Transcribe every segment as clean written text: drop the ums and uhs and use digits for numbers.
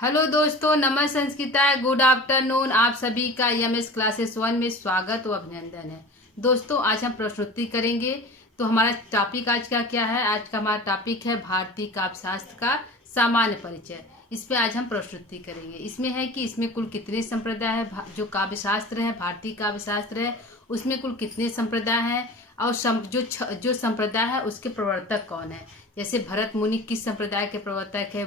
Hello दोस्तों, नमः संस्कृता, good afternoon. आप सभी का एमएस क्लासेस 1 में स्वागत और अभिनंदन है। दोस्तों, आज हम प्रश्नोत्तरी करेंगे। तो हमारा टॉपिक आज का क्या है? आज का हमारा टॉपिक है भारतीय काव्य शास्त्र का सामान्य परिचय। इस पे आज हम प्रश्नोत्तरी करेंगे। इसमें है कि इसमें कुल कितने संप्रदाय है, जो काव्य शास्त्र है, भारतीय काव्य शास्त्र है, उसमें कुल कितने संप्रदाय हैं और जो संप्रदाय है उसके प्रवर्तक कौन है। जैसे भरत मुनि किस संप्रदाय के प्रवर्तक है,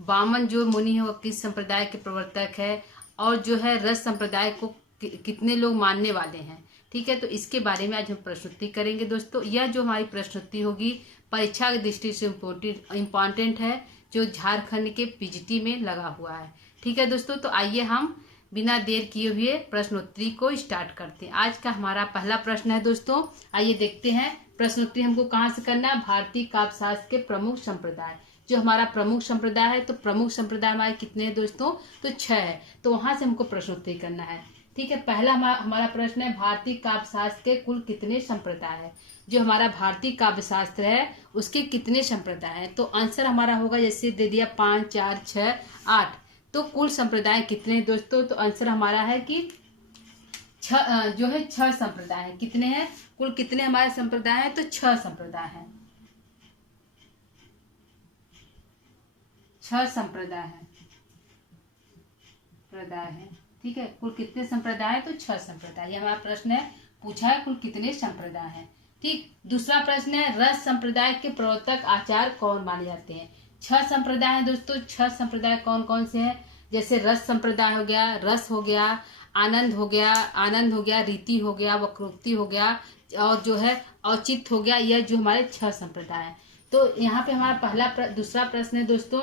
वामन जो मुनि है वो किस संप्रदाय के प्रवर्तक है, और जो है रस संप्रदाय को कितने लोग मानने वाले हैं। ठीक है, तो इसके बारे में आज हम प्रस्तुति करेंगे। दोस्तों, यह जो हमारी प्रस्तुति होगी परीक्षा की दृष्टि से इम्पोर्टेंट है, जो झारखंड के पीजीटी में लगा हुआ है। ठीक है दोस्तों, तो आइए हम बिना देर किए हुए प्रश्नोत्तरी को स्टार्ट करते हैं। आज का हमारा पहला प्रश्न है दोस्तों, आइए देखते हैं प्रश्नोत्तरी हमको कहाँ से करना है। भारतीय काव्य शास्त्र के प्रमुख संप्रदाय, जो हमारा प्रमुख संप्रदाय है, तो प्रमुख संप्रदाय हमारे कितने हैं दोस्तों? तो 6 है। तो वहां से हमको प्रश्नोत्तरी करना है। ठीक है, पहला हमारा प्रश्न है भारतीय काव्य शास्त्र के कुल कितने संप्रदाय है। जो हमारा भारतीय काव्य शास्त्र है उसके कितने संप्रदाय है। तो आंसर हमारा होगा, जैसे दे दिया 5, 4, 6, 8। तो कुल संप्रदाय कितने हैं दोस्तों? तो आंसर हमारा है कि 6 संप्रदाय है। कितने हैं? कुल कितने हमारे संप्रदाय है? तो 6 संप्रदाय है। 6 संप्रदाय है। ठीक है, कुल कितने संप्रदाय है? तो 6 संप्रदाय। ये हमारा प्रश्न है, पूछा है कुल कितने संप्रदाय हैं। ठीक, दूसरा प्रश्न है रस संप्रदाय के प्रवर्तक आचार्य कौन माने जाते हैं। 6 संप्रदाय है दोस्तों। 6 संप्रदाय कौन कौन से हैं? जैसे रस संप्रदाय हो गया, रस हो गया, आनंद हो गया, रीति हो गया, वक्रोक्ति हो गया, और जो है औचित्य हो गया। यह जो हमारे 6 संप्रदाय है। तो यहाँ पे हमारा दूसरा प्रश्न है दोस्तों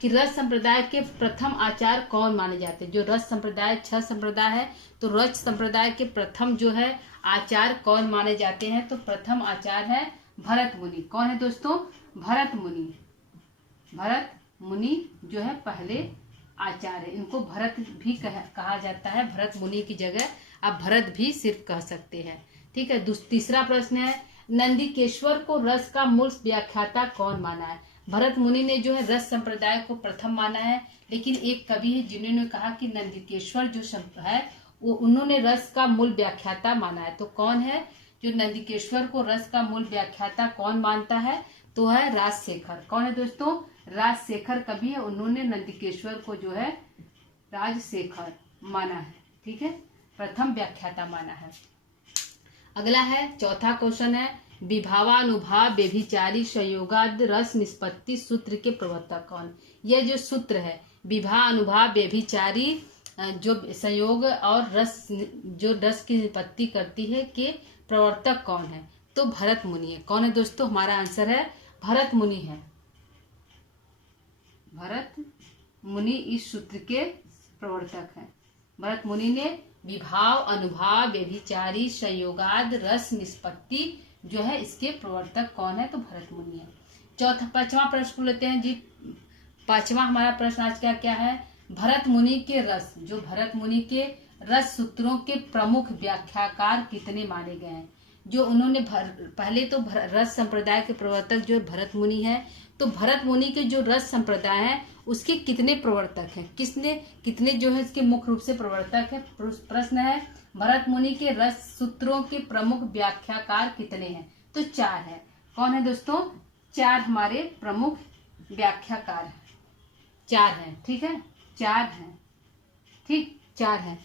कि रस संप्रदाय के प्रथम आचार्य कौन माने जाते हैं। जो रस संप्रदाय 6 संप्रदाय है, तो रस संप्रदाय के प्रथम जो है आचार्य कौन माने जाते हैं। तो प्रथम आचार्य है भरत मुनि। कौन है दोस्तों? भरत मुनि जो है पहले आचार्य है। इनको भरत भी कहा जाता है। भरत मुनि की जगह आप भरत भी सिर्फ कह सकते हैं। ठीक है, तीसरा प्रश्न है नंदिकेश्वर को रस का मूल व्याख्याता कौन माना है। भरत मुनि ने जो है रस संप्रदाय को प्रथम माना है, लेकिन एक कवि है जिन्होंने कहा कि नंदिकेश्वर जो है वो उन्होंने रस का मूल व्याख्याता माना है। तो कौन है जो नंदिकेश्वर को रस का मूल व्याख्याता कौन मानता है? तो है राजशेखर। कौन है दोस्तों? राजशेखर कवि है, उन्होंने नंदिकेश्वर को जो है राजशेखर माना है। ठीक है, प्रथम व्याख्याता माना है। अगला है, चौथा क्वेश्चन है विभावानुभाव व्यभिचारी संयोगाद रस निष्पत्ति सूत्र के प्रवर्तक कौन। यह जो सूत्र है विभा अनुभाव व्यभिचारी जो संयोग और रस जो रस की निष्पत्ति करती है के प्रवर्तक कौन है। तो भरत मुनि है। कौन है दोस्तों? हमारा आंसर है भरत मुनि है। भरत मुनि इस सूत्र के प्रवर्तक हैं। भरत मुनि ने विभाव अनुभाव व्यभिचारी संयोगाद रस निष्पत्ति जो है इसके प्रवर्तक कौन है। तो भरत मुनि है। पांचवा प्रश्न लेते हैं जी। पांचवा हमारा प्रश्न आज क्या है? भरत मुनि के रस, जो भरत मुनि के रस सूत्रों के प्रमुख व्याख्याकार कितने माने गए हैं। जो उन्होंने पहले तो रस संप्रदाय के प्रवर्तक जो भरत मुनि है, तो भरत मुनि के जो रस संप्रदाय है उसके कितने प्रवर्तक हैं, कितने जो है इसके मुख्य रूप से प्रवर्तक है। प्रश्न है भरत मुनि के रस सूत्रों के प्रमुख व्याख्याकार कितने हैं। तो 4 है। कौन है दोस्तों? 4 हमारे प्रमुख व्याख्याकार 4 हैं। ठीक है, 4 हैं। ठीक, 4 हैं।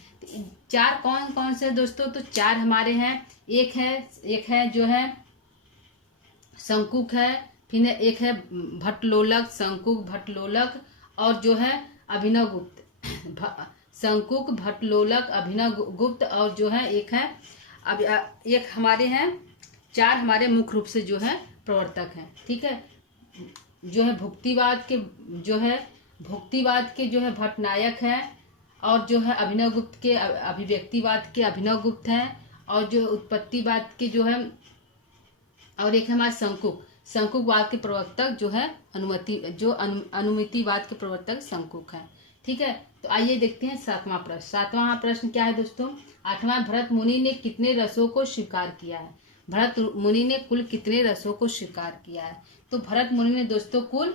4 कौन कौन से दोस्तों? तो 4 हमारे हैं। एक है जो है शंकुक है, फिर एक है भट्टलोलक, शंकुक भट्टलोलक, और जो है अभिनव गुप्त। शंकुक भट्टलोलक अभिनव गुप्त, और जो है एक है एक हमारे हैं। 4 हमारे मुख्य रूप से जो है प्रवर्तक हैं। ठीक है, जो है भुक्तिवाद के जो है भट्टनायक है, और जो है अभिनव गुप्त के अभिव्यक्तिवाद के अभिनव गुप्त हैं, और जो उत्पत्तिवाद के जो है, और एक हमारे शंकुकवाद के प्रवर्तक जो है अनुमितिवाद के प्रवर्तक शंकुक है। ठीक है, तो आइए देखते हैं 7वां प्रश्न। 7वां प्रश्न क्या है दोस्तों? 8वां, भरत मुनि ने कितने रसों को स्वीकार किया है। भरत मुनि ने कुल कितने रसों को स्वीकार किया है। तो भरत मुनि ने दोस्तों कुल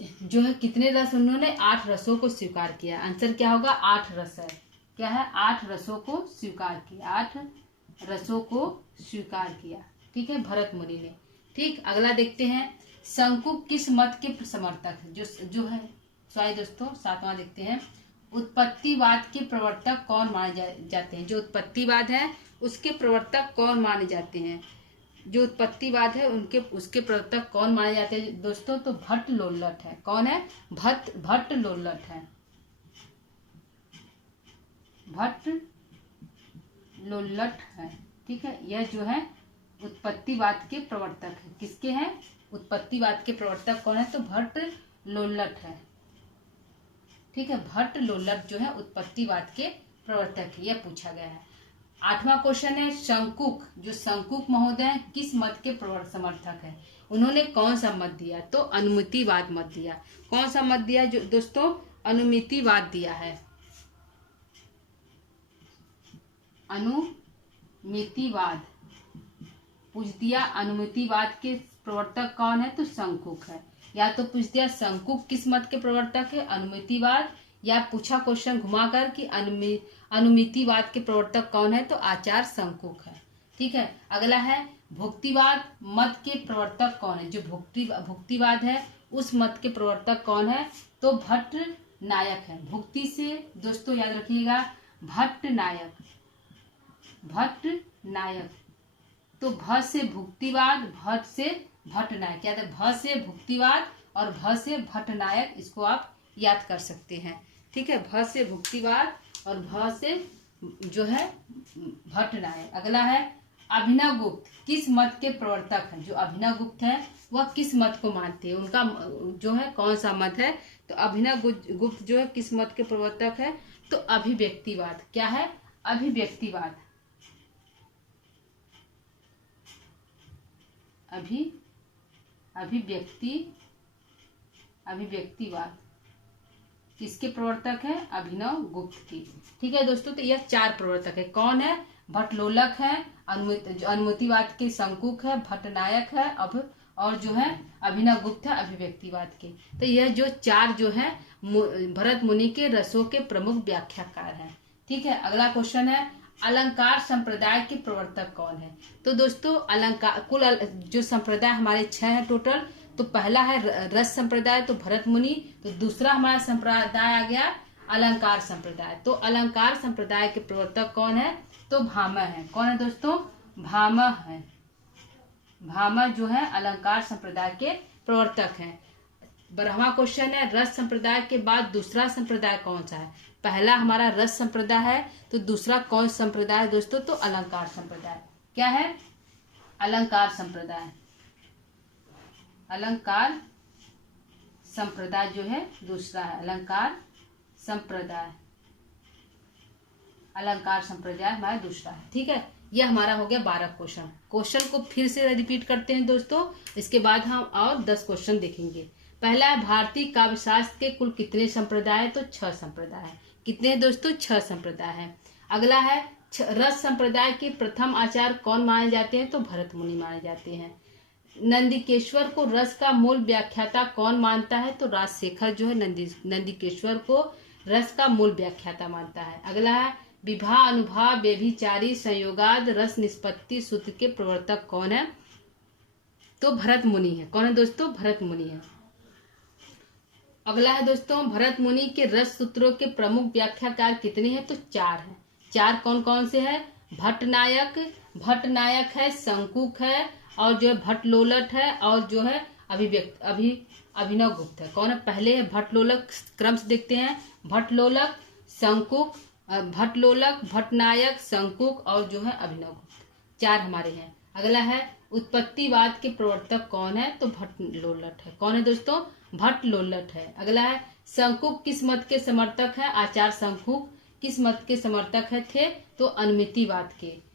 जो है कितने रस, उन्होंने 8 रसों को स्वीकार किया। आंसर क्या होगा, 8 रस है। क्या है, 8 रसों को स्वीकार किया, 8 रसों को स्वीकार किया। ठीक है, भरत मुनि ने। ठीक, अगला देखते हैं, शंकु किस मत के समर्थक है? जो है सॉरी दोस्तों, 7वां देखते हैं, उत्पत्तिवाद के प्रवर्तक कौन माने जाते हैं? जो उत्पत्तिवाद है उसके प्रवर्तक कौन माने जाते हैं? जो उत्पत्तिवाद है उसके प्रवर्तक कौन माने जाते हैं दोस्तों? तो भट्ट लोल्लट है। कौन है? भट्ट लोल्लट है। भट्ट लोल्लट है। ठीक है, यह जो है उत्पत्तिवाद के प्रवर्तक है। किसके हैं? उत्पत्तिवाद के प्रवर्तक कौन है? तो भट्ट लोल्लट है। ठीक है, भट्ट लोल्लट जो है उत्पत्तिवाद के प्रवर्तक है, यह पूछा गया है। 8वां क्वेश्चन है, शंकुक, जो शंकुक महोदय किस मत के समर्थक है? उन्होंने कौन सा मत दिया? तो अनुमितिवाद मत दिया। कौन सा मत दिया जो दोस्तों? अनुमितिवाद दिया है। अनुमितिवाद पूछ दिया। अनुमितिवाद के प्रवर्तक कौन है? तो शंकुक है। या तो पूछ दिया शंकुक किस मत के प्रवर्तक है? अनुमितिवाद। या पूछा क्वेश्चन घुमाकर कि अनुमितिवाद के प्रवर्तक कौन है? तो आचार्य शंकुक है। ठीक है, अगला है, भुक्तिवाद मत के प्रवर्तक कौन है? जो भुक्तिवाद है उस मत के प्रवर्तक कौन है? तो भट्ट नायक है। भुक्ति से दोस्तों याद रखिएगा, भट्ट नायक। भट्ट नायक। तो भ से भुक्तिवाद, भट्ट से भट्ट नायक। याद है, भ से भुक्तिवाद और भ से भट्ट नायक, इसको आप याद कर सकते हैं। ठीक है, भ से भुक्तिवाद और भ से जो है भट्ट नायक। अगला है, अभिनवगुप्त किस मत के प्रवर्तक है? जो अभिनवगुप्त है वह किस मत को मानते हैं? उनका जो है कौन सा मत है? तो अभिनवगुप्त जो है किस मत के प्रवर्तक है? तो अभिव्यक्तिवाद। क्या है? अभिव्यक्तिवाद। अभिव्यक्तिवाद किसके प्रवर्तक है? अभिनवगुप्त की। ठीक है दोस्तों, तो यह 4 प्रवर्तक है। कौन है? भट्टलोलक है, अनुमितिवाद के शंकुक है, भट्टनायक है, और जो है अभिनवगुप्त है अभिव्यक्तिवाद के। तो यह जो 4 जो है भरत मुनि के रसों के प्रमुख व्याख्याकार हैं। ठीक है, अगला क्वेश्चन है, अलंकार संप्रदाय के प्रवर्तक कौन है? तो दोस्तों अलंकार कुल जो संप्रदाय हमारे 6 हैं टोटल। तो पहला है रस संप्रदाय, तो भरत मुनि। तो दूसरा हमारा संप्रदाय आ गया अलंकार संप्रदाय। तो अलंकार संप्रदाय के प्रवर्तक कौन है? तो भामह है। कौन है दोस्तों? भामह है। भामह जो है अलंकार संप्रदाय के प्रवर्तक हैं। 12वां क्वेश्चन है, रस संप्रदाय के बाद दूसरा संप्रदाय कौन सा है? पहला हमारा रस संप्रदाय है, तो दूसरा कौन संप्रदाय है दोस्तों? तो अलंकार संप्रदाय। क्या है? अलंकार संप्रदाय। अलंकार संप्रदाय जो है दूसरा है, अलंकार संप्रदाय। अलंकार संप्रदाय हमारा दूसरा है। ठीक है, यह हमारा हो गया 12 क्वेश्चन। क्वेश्चन को फिर से रिपीट करते हैं दोस्तों, इसके बाद हम और 10 क्वेश्चन देखेंगे। पहला है, भारतीय काव्यशास्त्र के कुल कितने संप्रदाय? तो 6 संप्रदाय है। कितने हैं दोस्तों? 6 संप्रदाय है। अगला है, रस संप्रदाय के प्रथम आचार्य कौन माने जाते हैं? तो भरत मुनि माने जाते हैं। नंदिकेश्वर को रस का मूल व्याख्याता कौन मानता है? तो राजशेखर जो है नंदिकेश्वर को रस का मूल व्याख्याता मानता है। अगला है, विवाह अनुभाव व्यभिचारी संयोगाद रस निष्पत्ति सूत्र के प्रवर्तक कौन है? तो भरत मुनि है। कौन है दोस्तों? भरत मुनि है। अगला है दोस्तों, भरत मुनि के रस सूत्रों के प्रमुख व्याख्याकार कितने हैं? तो 4 हैं। 4 कौन कौन से है? भट्टनायक है, शंकुक है, और जो है भट्टलोलट है, और जो है अभिनवगुप्त है। कौन है? पहले है भट्टलोलक, क्रम से देखते हैं, भट्टलोलक, शंकुक, भट्टलोलक, भट्टनायक, शंकुक और जो है अभिनवगुप्त, 4 हमारे हैं। अगला है, उत्पत्तिवाद के प्रवर्तक कौन है? तो भट्टलोलट है। कौन है दोस्तों? भट्टलोलट है। अगला है, शंकुक किस मत के समर्थक है? आचार्य शंकुक किस मत के समर्थक है थे? तो अनुमितिवाद के।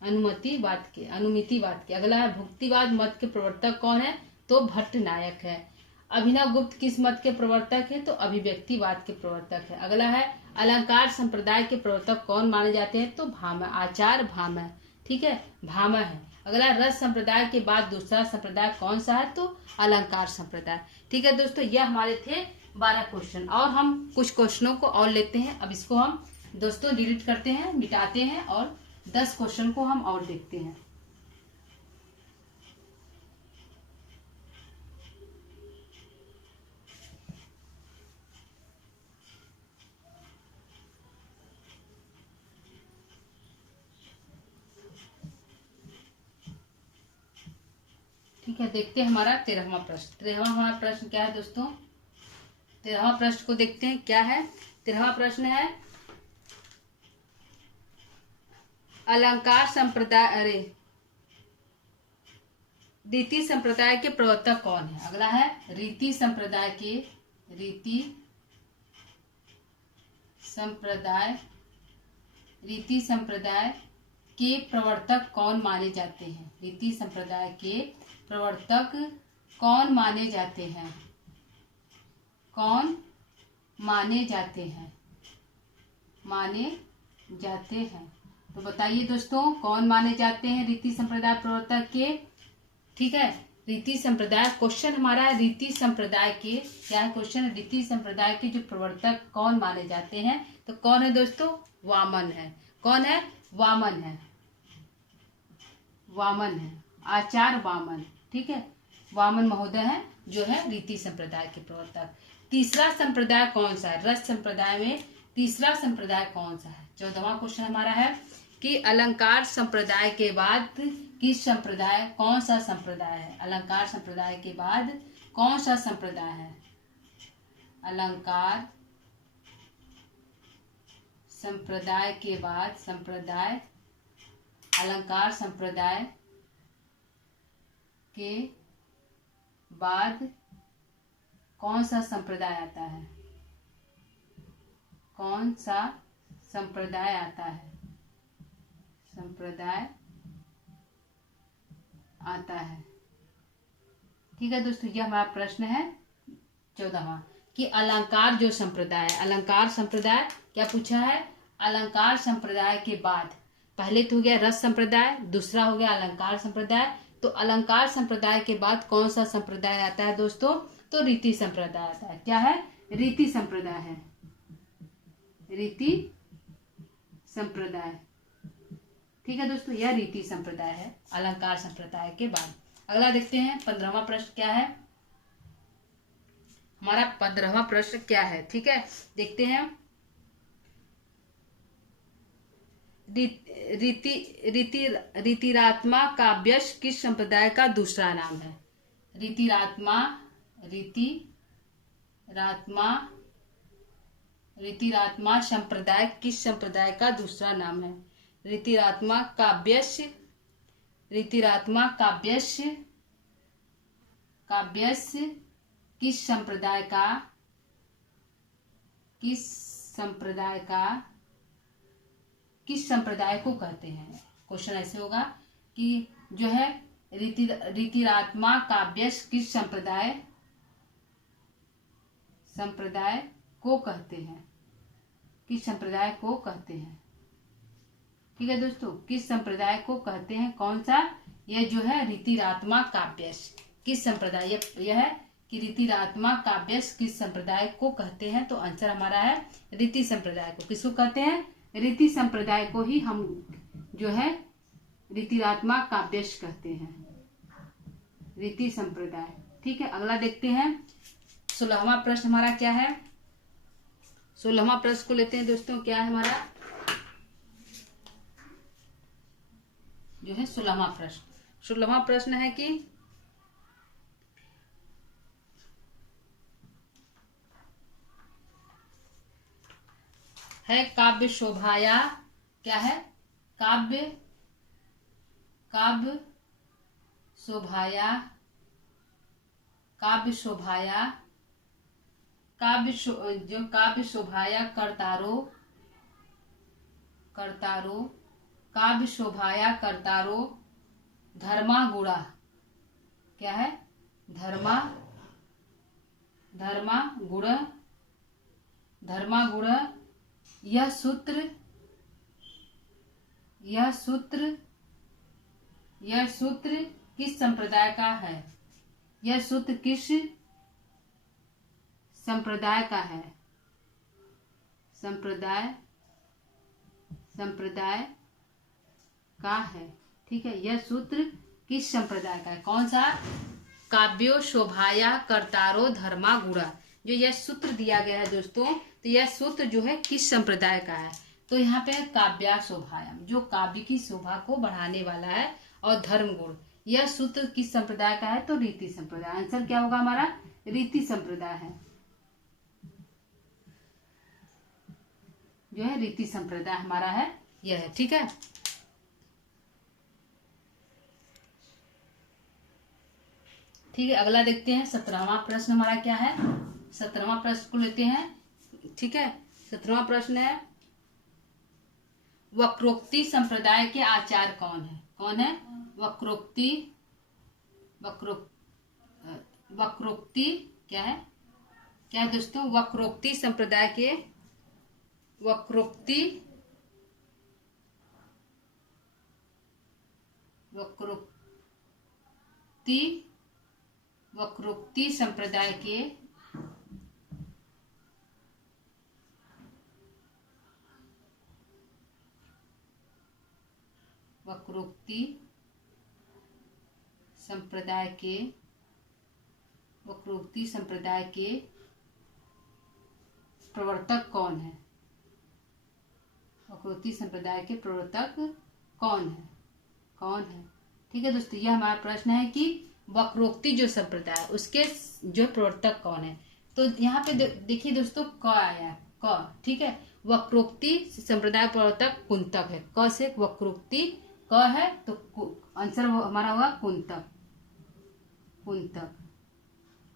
अनुमितिवाद के। अगला है, भुक्तिवाद मत के प्रवर्तक कौन है? तो भट्टनायक है। अभिनवगुप्त किस मत के प्रवर्तक है? तो अभिव्यक्तिवाद के प्रवर्तक है। अगला है, अलंकार संप्रदाय के प्रवर्तक कौन माने जाते हैं? तो भामह, आचार्य भामह। ठीक है, भामह है। अगला, रस संप्रदाय के बाद दूसरा संप्रदाय कौन सा है? तो अलंकार संप्रदाय। ठीक है दोस्तों, यह हमारे थे 12 क्वेश्चन, और हम कुछ क्वेश्चनों को और लेते हैं। अब इसको हम दोस्तों डिलीट करते हैं, मिटाते हैं, और 10 क्वेश्चन को हम और देखते हैं। ठीक है, देखते हैं हमारा 13वां प्रश्न। 13वां हमारा प्रश्न क्या है दोस्तों? 13वां प्रश्न को देखते हैं क्या है। 13वां प्रश्न है, अलंकार संप्रदाय, अरे रीति संप्रदाय के प्रवर्तक कौन है? अगला है, रीति संप्रदाय के प्रवर्तक कौन माने जाते हैं? रीति संप्रदाय के प्रवर्तक कौन माने जाते हैं? कौन माने जाते हैं? तो बताइए दोस्तों, कौन माने जाते हैं रीति संप्रदाय प्रवर्तक के? ठीक है, रीति संप्रदाय, क्वेश्चन हमारा है रीति संप्रदाय के, क्या है क्वेश्चन? रीति संप्रदाय के जो प्रवर्तक कौन माने जाते हैं, तो कौन है दोस्तों? वामन है। कौन है? वामन है। आचार्य वामन। ठीक है, वामन महोदय है जो है रीति संप्रदाय के प्रवर्तक। तीसरा संप्रदाय कौन सा है? रस संप्रदाय में तीसरा संप्रदाय कौन सा है? 14वां क्वेश्चन हमारा है कि अलंकार संप्रदाय के बाद किस संप्रदाय, कौन सा संप्रदाय है? अलंकार संप्रदाय के बाद कौन सा संप्रदाय है? अलंकार संप्रदाय के बाद अलंकार संप्रदाय के बाद कौन सा संप्रदाय आता है? कौन सा संप्रदाय आता है? ठीक है दोस्तों, यह हमारा प्रश्न है 14वां कि अलंकार जो संप्रदाय है, अलंकार संप्रदाय क्या पूछा है? अलंकार संप्रदाय के बाद, पहले तो हो गया रस संप्रदाय, दूसरा हो गया अलंकार संप्रदाय, तो अलंकार संप्रदाय के बाद कौन सा संप्रदाय आता है दोस्तों? तो रीति संप्रदाय आता है। क्या है? रीति संप्रदाय है। रीति संप्रदाय। ठीक है दोस्तों, यह रीति संप्रदाय है अलंकार संप्रदाय के बाद। अगला देखते हैं 15वां प्रश्न क्या है। हमारा 15वां प्रश्न क्या है? ठीक है, देखते हैं। रीतिरात्मा काव्यश किस संप्रदाय का दूसरा नाम है? रीतिरात्मा संप्रदाय किस संप्रदाय का दूसरा नाम है? रीतिरात्मा काव्यश किस संप्रदाय को कहते हैं? क्वेश्चन ऐसे होगा कि जो है रीतिरात्मा काव्यश किस संप्रदाय को कहते हैं? किस संप्रदाय को कहते हैं? ठीक है दोस्तों, किस संप्रदाय को कहते हैं? कौन सा? यह जो है रीतिरात्मा काव्यश किस संप्रदाय, यह है कि रीतिरात्मा काव्यश किस संप्रदाय को कहते हैं? तो आंसर हमारा है रीति संप्रदाय को। किसको कहते हैं? रीति संप्रदाय को ही हम जो है रीतिरात्मा काव्यश कहते हैं, रीति संप्रदाय। ठीक है, अगला देखते हैं 16वां प्रश्न हमारा क्या है। 16वां प्रश्न को लेते हैं दोस्तों। क्या है हमारा जो है 16वां प्रश्न? 16वां प्रश्न है कि है काव्य शोभाया, क्या है? काव्य शोभाया करतारो धर्मा गुणा, क्या है? धर्मा गुण यह सूत्र यह सूत्र किस संप्रदाय का है? यह सूत्र किस संप्रदाय का है? संप्रदाय का है। ठीक है, यह सूत्र किस संप्रदाय का है? कौन सा? काव्यो शोभाया कर्तारो धर्मा गुणा। जो यह सूत्र दिया गया है दोस्तों, तो यह सूत्र जो है किस संप्रदाय का है? तो यहाँ पे काव्या शोभायाम, जो काव्य की शोभा को बढ़ाने वाला है, और धर्म गुण। यह सूत्र किस संप्रदाय का है? तो रीति संप्रदाय। आंसर क्या होगा हमारा? रीति संप्रदाय है, जो है रीति संप्रदाय हमारा है, यह है। ठीक है, ठीक है, अगला देखते हैं। 17वां प्रश्न हमारा क्या है? 17वां प्रश्न को लेते हैं। ठीक है, 17वां प्रश्न है, वक्रोक्ति संप्रदाय के आचार्य कौन है? कौन है? वक्रोक्ति क्या है? क्या है दोस्तों? वक्रोक्ति संप्रदाय के वक्रोक्ति संप्रदाय के वक्रोक्ति संप्रदाय के प्रवर्तक कौन है? वक्रोक्ति संप्रदाय के प्रवर्तक कौन है? ठीक है दोस्तों, यह हमारा प्रश्न है कि वक्रोक्ति जो संप्रदाय उसके जो प्रवर्तक कौन है। तो यहाँ पे देखिए दोस्तों, क आया, क। ठीक है, वक्रोक्ति संप्रदाय प्रवर्तक कुंतक है। क से वक्रोक्ति क है, तो आंसर हमारा होगा कुंतक।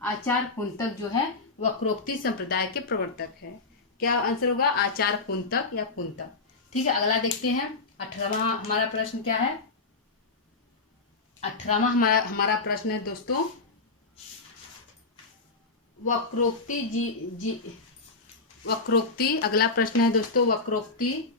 आचार्य कुंतक जो है वक्रोक्ति संप्रदाय के प्रवर्तक है। क्या आंसर होगा? आचार्य कुंतक या कुंतक। ठीक है, अगला देखते हैं। 18वां हमारा प्रश्न क्या है? 18वां हमारा प्रश्न है दोस्तों, वक्रोक्ति अगला प्रश्न है दोस्तों, वक्रोक्ति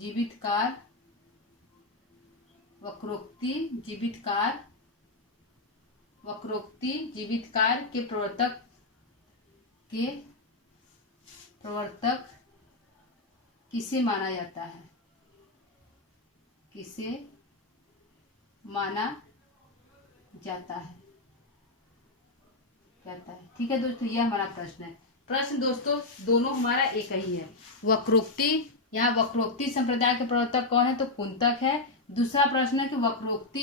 जीवितकार वक्रोक्ति जीवितकार के प्रवर्तक किसे माना जाता है? ठीक है दोस्तों, यह हमारा प्रश्न है। प्रश्न दोस्तों दोनों हमारा एक ही है। यहाँ वक्रोक्ति संप्रदाय के प्रवर्तक कौन है? तो कुंतक है। दूसरा प्रश्न है कि वक्रोक्ति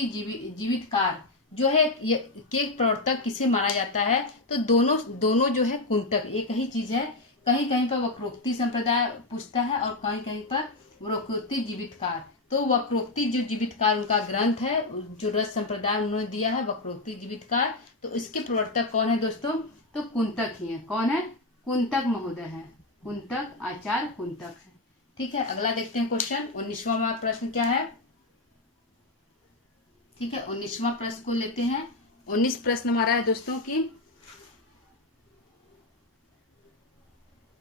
जीवितकार जो है के प्रवर्तक किसे माना जाता है? तो दोनों जो है कुंतक, एक ही चीज है। कहीं कहीं पर वक्रोक्ति संप्रदाय पूछता है और कहीं कहीं पर वक्रोक्ति जीवितकार। तो वक्रोक्ति जो जीवितकार उनका ग्रंथ है, जो रस संप्रदाय उन्होंने दिया है, वक्रोक्ति जीवितकार। तो इसके प्रवर्तक कौन है दोस्तों? तो कुंतक ही है। कौन है? कुंतक महोदय है। कुंतक, आचार्य कुंतक है। ठीक है, अगला देखते हैं क्वेश्चन। 19वां प्रश्न क्या है? ठीक है, 19वां प्रश्न को लेते हैं। 19 प्रश्न हमारा है दोस्तों की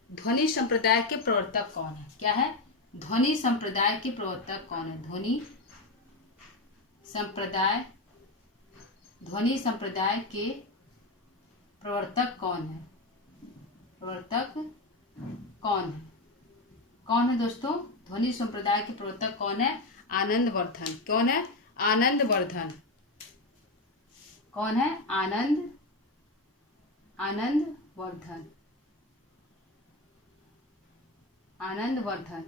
ध्वनि संप्रदाय के प्रवर्तक कौन है? क्या है? ध्वनि संप्रदाय के प्रवर्तक कौन है? ध्वनि संप्रदाय के प्रवर्तक कौन है? कौन है दोस्तों? ध्वनि संप्रदाय के प्रवर्तक कौन है? आनंदवर्धन। कौन है? आनंदवर्धन। कौन है? आनंदवर्धन।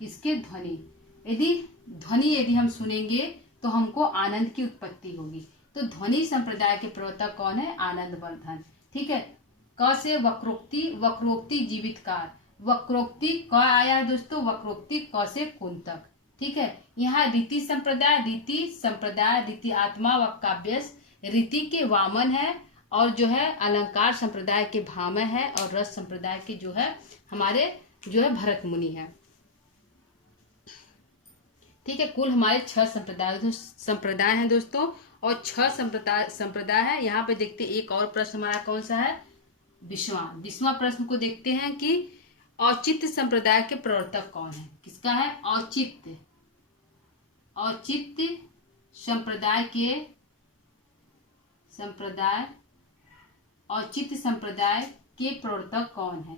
किसके? ध्वनि यदि हम सुनेंगे तो हमको आनंद की उत्पत्ति होगी। तो ध्वनि संप्रदाय के प्रवर्तक कौन है? आनंदवर्धन। ठीक है, क से वक्रोक्ति जीवितकार। वक्रोक्ति क आया है दोस्तों, वक्रोक्ति क से कुंतक। ठीक है, यहाँ रीति संप्रदाय रीति आत्मा व काव्यस, रीति के वामन है, और जो है अलंकार संप्रदाय के भामह है, और रस संप्रदाय के जो है हमारे जो है भरत मुनि है। ठीक है, कुल हमारे 6 संप्रदाय हैं दोस्तों, और 6 संप्रदाय है। यहाँ पे देखते एक और प्रश्न हमारा कौन सा है, 20वां प्रश्न को देखते हैं कि औचित्य संप्रदाय के प्रवर्तक कौन है। किसका है, औचित्य औचित्य संप्रदाय के प्रवर्तक कौन है,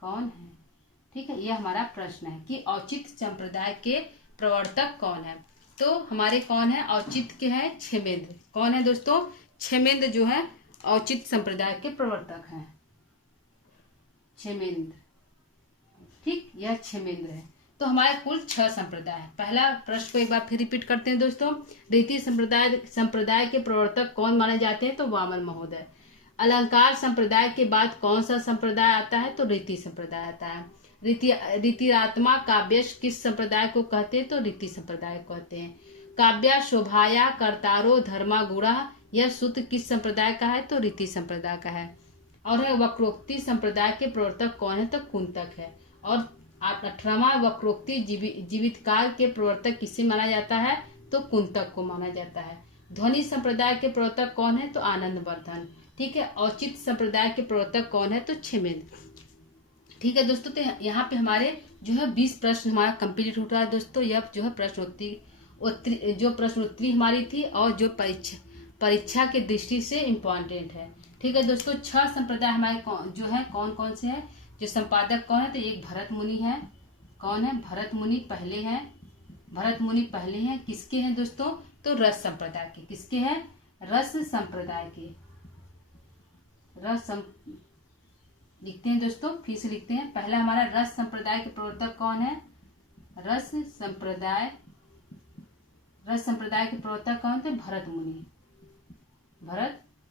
कौन है। ठीक है, यह हमारा प्रश्न है कि औचित्य संप्रदाय के प्रवर्तक कौन है। तो हमारे कौन है, औचित्य के हैं क्षेमेंद्र। कौन है दोस्तों, क्षेमेंद्र जो है औचित्य संप्रदाय के प्रवर्तक हैं, क्षेमेंद्र। ठीक, यह क्षेमेंद्र है। तो हमारे कुल 6 संप्रदाय है। पहला प्रश्न को एक बार फिर रिपीट करते हैं दोस्तों। रीति संप्रदाय के प्रवर्तक कौन माने जाते हैं, तो वामन महोदय। अलंकार संप्रदाय के बाद कौन सा संप्रदाय आता है, तो रीति संप्रदाय आता है। रीतिरात्मा काव्यश किस संप्रदाय को कहते हैं, तो रीति संप्रदाय को कहते हैं। काव्या शोभाया कर्तारो धर्मा गुणा, यह सूत्र किस संप्रदाय का है, तो रीति संप्रदाय का है। और वक्रोक्ति संप्रदाय के प्रवर्तक कौन है, तो कुंतक है। और 18वां वक्रोक्ति जीवित काल के प्रवर्तक किसे माना जाता है, तो कुंतक को माना जाता है। ध्वनि संप्रदाय के प्रवर्तक कौन है, तो आनंदवर्धन। ठीक है, औचित्य संप्रदाय के प्रवर्तक कौन है, तो क्षेमेंद्र। ठीक है दोस्तों, तो यहाँ पे हमारे जो है 20 प्रश्न हमारा कंप्लीट हो रहा है दोस्तों। यह जो है प्रश्नोत्तरी हमारी थी और जो परीक्षा के दृष्टि से इम्पोर्टेंट है। ठीक है दोस्तों, 6 संप्रदाय हमारे कौन से हैं, जो संपादक कौन है, तो एक भरत मुनि है। कौन है, भरत मुनि पहले हैं। किसके हैं दोस्तों, तो रस संप्रदाय के। किसके हैं, रस संप्रदाय के। लिखते हैं दोस्तों, फिर से लिखते हैं। पहला हमारा रस संप्रदाय के प्रवर्तक कौन है, रस संप्रदाय के प्रवर्तक कौन थे, भरत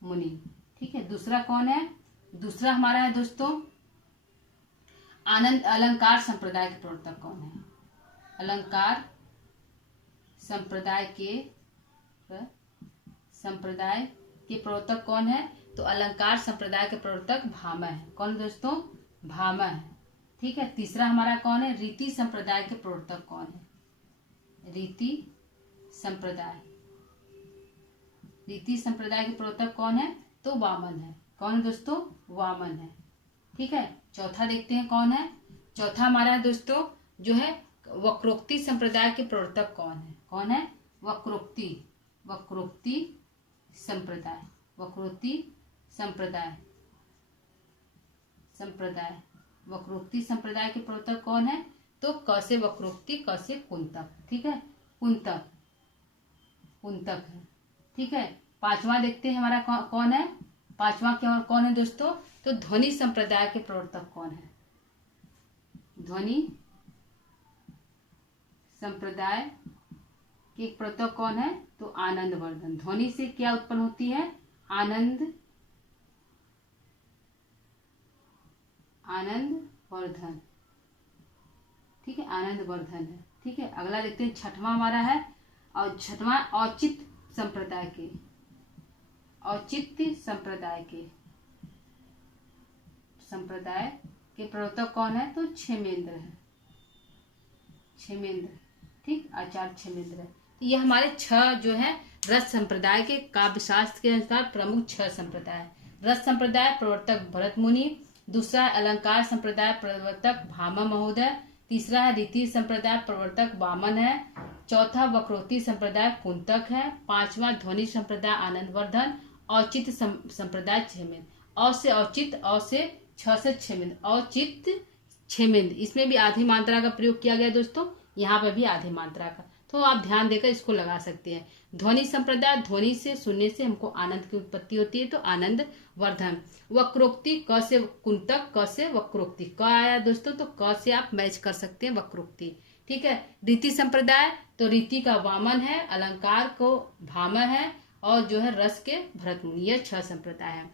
मुनि। ठीक है, दूसरा कौन है, दूसरा हमारा है दोस्तों अलंकार संप्रदाय के प्रवर्तक कौन है, अलंकार संप्रदाय के प्रवर्तक कौन है, तो अलंकार संप्रदाय के प्रवर्तक भामह है। कौन दोस्तों, भामह है। ठीक है, तीसरा हमारा कौन है, रीति संप्रदाय के प्रवर्तक कौन है, रीति संप्रदाय के प्रवर्तक कौन है, तो वामन है। कौन है दोस्तों, वामन है। ठीक है, चौथा देखते हैं कौन है। चौथा हमारा है दोस्तों जो है वक्रोक्ति संप्रदाय के प्रवर्तक कौन है, वक्रोक्ति संप्रदाय वक्रोक्ति संप्रदाय के प्रवर्तक कौन है, तो क से वक्रोक्ति, क से कुंतक। ठीक है, कुंतक है। ठीक है, पांचवा देखते हैं हमारा कौन है। पांचवा कौन है दोस्तों, तो ध्वनि संप्रदाय के प्रवर्तक कौन है, ध्वनि संप्रदाय के प्रवर्तक कौन है, तो आनंदवर्धन। ध्वनि से क्या उत्पन्न होती है, आनंदवर्धन। ठीक है, आनंदवर्धन है। ठीक है, अगला देखते हैं छठवां हमारा है, और छठवां औचित्य संप्रदाय के प्रवर्तक कौन है, तो क्षेमेंद्र है, ठीक, आचार्य क्षेमेंद्र है। तो ये हमारे 6 जो है रस संप्रदाय के काव्यशास्त्र के अनुसार प्रमुख 6 संप्रदाय है। रस संप्रदाय प्रवर्तक भरत मुनि, दूसरा है अलंकार संप्रदाय प्रवर्तक भामा महोदय, तीसरा है रीति संप्रदाय प्रवर्तक वामन है, चौथा वक्रोक्ति संप्रदाय कुंतक है, पांचवा ध्वनि संप्रदाय आनंदवर्धन, औचित्य संप्रदाय क्षेमेंद्र। औ से औचित्य, औ से 6 से क्षेमेंद्र, औचित्य क्षेमेंद्र। इसमें भी आधी मात्रा का प्रयोग किया गया दोस्तों, यहाँ पर भी आधी मात्रा का, तो आप ध्यान देकर इसको लगा सकते हैं। ध्वनि संप्रदाय, ध्वनि से सुनने से हमको आनंद की उत्पत्ति होती है, तो आनंद वर्धन। वक्रोक्ति क से कुंतक, क से वक्रोक्ति, क आया दोस्तों, तो क से आप मैच कर सकते हैं वक्रोक्ति। ठीक है, रीति संप्रदाय, तो रीति का वामन है, अलंकार को भामा है, और जो है रस के भरत मुनि। यह 6 संप्रदाय है।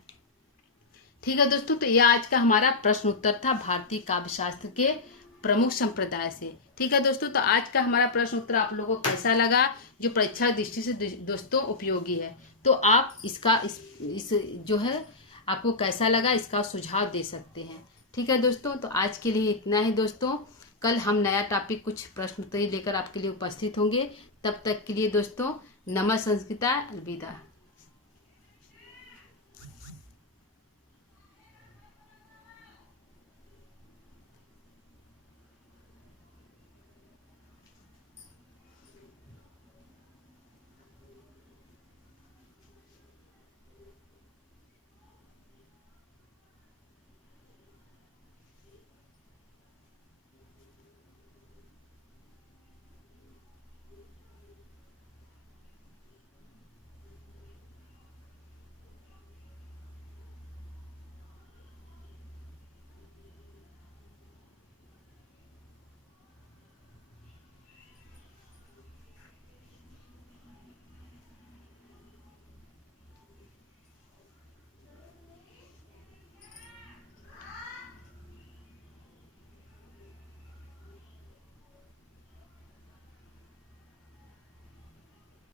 ठीक है दोस्तों, तो यह आज का हमारा प्रश्न उत्तर था भारतीय काव्य शास्त्र के प्रमुख संप्रदाय से। ठीक है दोस्तों, तो आज का हमारा प्रश्न उत्तर आप लोगों को कैसा लगा, जो परीक्षा दृष्टि से दोस्तों उपयोगी है, तो आप इसका इस जो है आपको कैसा लगा इसका सुझाव दे सकते हैं। ठीक है दोस्तों, तो आज के लिए इतना ही दोस्तों। कल हम नया टॉपिक कुछ प्रश्नोत्तरी लेकर आपके लिए उपस्थित होंगे। तब तक के लिए दोस्तों, नमः संस्कृता, अलविदा।